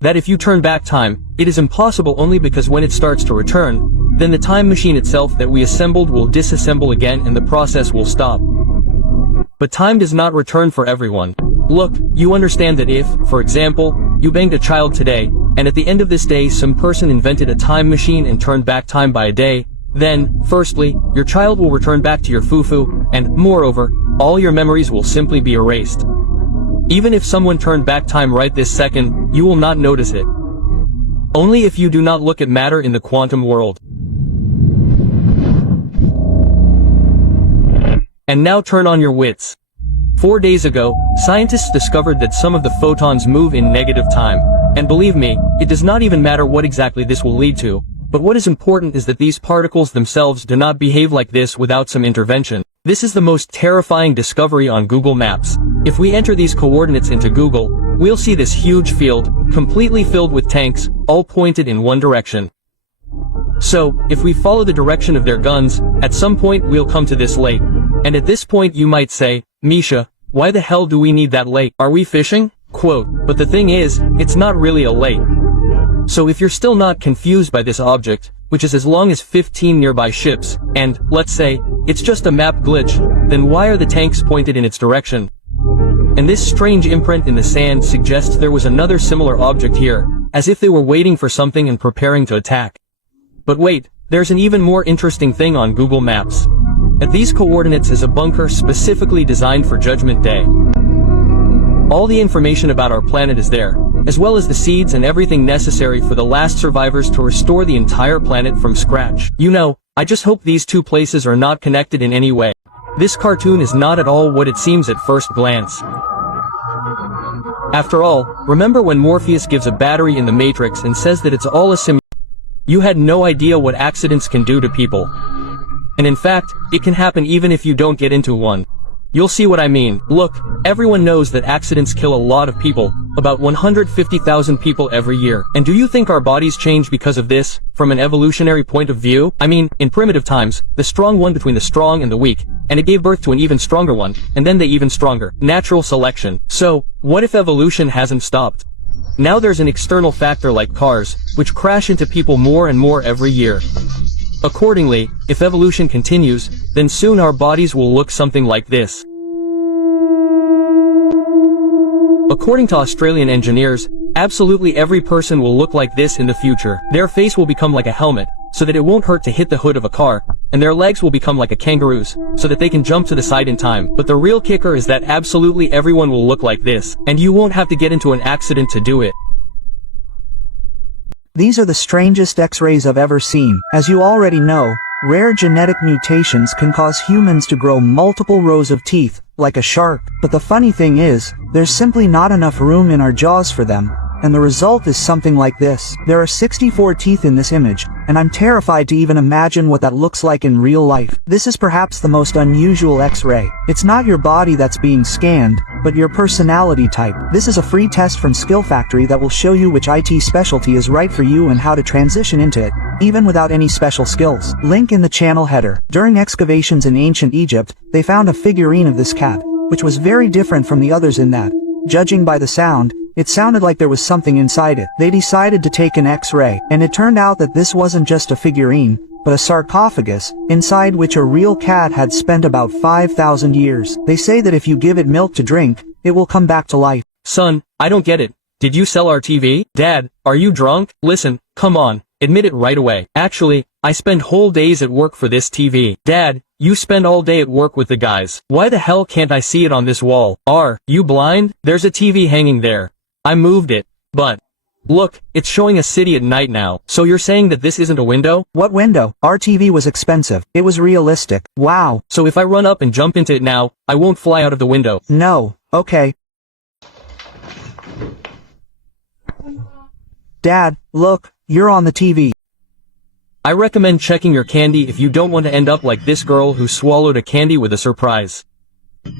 that if you turn back time, it is impossible only because when it starts to return, then the time machine itself that we assembled will disassemble again and the process will stop. But time does not return for everyone. Look, you understand that if, for example, you banged a child today, and at the end of this day some person invented a time machine and turned back time by a day, then, firstly, your child will return back to your fufu, and, moreover, all your memories will simply be erased. Even if someone turned back time right this second, you will not notice it. Only if you do not look at matter in the quantum world. And now turn on your wits. 4 days ago, scientists discovered that some of the photons move in negative time. And believe me, it does not even matter what exactly this will lead to. But what is important is that these particles themselves do not behave like this without some intervention. This is the most terrifying discovery on Google Maps. If we enter these coordinates into Google, we'll see this huge field, completely filled with tanks, all pointed in one direction. So, if we follow the direction of their guns, at some point we'll come to this lake. And at this point you might say, Misha, why the hell do we need that lake? Are we fishing? Quote, but the thing is, it's not really a lake. So if you're still not confused by this object, which is as long as 15 nearby ships, and, let's say, it's just a map glitch, then why are the tanks pointed in its direction? And this strange imprint in the sand suggests there was another similar object here, as if they were waiting for something and preparing to attack. But wait, there's an even more interesting thing on Google Maps. At these coordinates is a bunker specifically designed for Judgment Day. All the information about our planet is there, as well as the seeds and everything necessary for the last survivors to restore the entire planet from scratch. You know, I just hope these two places are not connected in any way. This cartoon is not at all what it seems at first glance. After all, remember when Morpheus gives a battery in the Matrix and says that it's all a simulation? You had no idea what accidents can do to people. And in fact, it can happen even if you don't get into one. You'll see what I mean. Look, everyone knows that accidents kill a lot of people, about 150,000 people every year. And do you think our bodies change because of this, from an evolutionary point of view? I mean, in primitive times, the strong won between the strong and the weak, and it gave birth to an even stronger one, and then the even stronger. Natural selection. So, what if evolution hasn't stopped? Now there's an external factor like cars, which crash into people more and more every year. Accordingly, if evolution continues, then soon our bodies will look something like this. According to Australian engineers, absolutely every person will look like this in the future. Their face will become like a helmet, so that it won't hurt to hit the hood of a car, and their legs will become like a kangaroo's, so that they can jump to the side in time. But the real kicker is that absolutely everyone will look like this, and you won't have to get into an accident to do it. These are the strangest X-rays I've ever seen. As you already know, rare genetic mutations can cause humans to grow multiple rows of teeth, like a shark. But the funny thing is, there's simply not enough room in our jaws for them, and the result is something like this. There are 64 teeth in this image, and I'm terrified to even imagine what that looks like in real life. This is perhaps the most unusual X-ray. It's not your body that's being scanned, but your personality type. This is a free test from Skill Factory that will show you which IT specialty is right for you and how to transition into it, even without any special skills. Link in the channel header. During excavations in ancient Egypt, they found a figurine of this cat, which was very different from the others in that, judging by the sound, it sounded like there was something inside it. They decided to take an X-ray, and it turned out that this wasn't just a figurine, but a sarcophagus, inside which a real cat had spent about 5,000 years. They say that if you give it milk to drink, it will come back to life. Son, I don't get it. Did you sell our TV? Dad, are you drunk? Listen, come on, admit it right away. Actually, I spend whole days at work for this TV. Dad, you spend all day at work with the guys. Why the hell can't I see it on this wall? Are you blind? There's a TV hanging there. I moved it. But look, it's showing a city at night now. So you're saying that this isn't a window? What window? Our TV was expensive. It was realistic. Wow. So if I run up and jump into it now, I won't fly out of the window. No. Okay. Dad, look, you're on the TV. I recommend checking your candy if you don't want to end up like this girl who swallowed a candy with a surprise.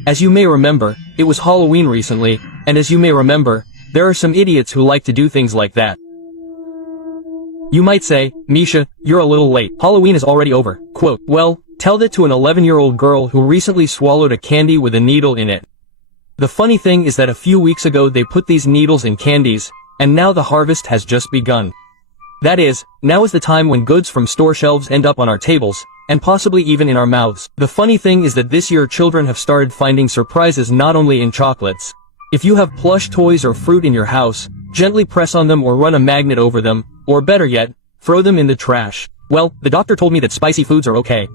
As you may remember, it was Halloween recently, and as you may remember, there are some idiots who like to do things like that. You might say, Misha, you're a little late. Halloween is already over. Quote, well, tell that to an 11-year-old girl who recently swallowed a candy with a needle in it. The funny thing is that a few weeks ago they put these needles in candies, And now the harvest has just begun. That is, now is the time when goods from store shelves end up on our tables, and possibly even in our mouths. The funny thing is that this year children have started finding surprises not only in chocolates. If you have plush toys or fruit in your house, gently press on them or run a magnet over them, or better yet, throw them in the trash. Well, the doctor told me that spicy foods are okay.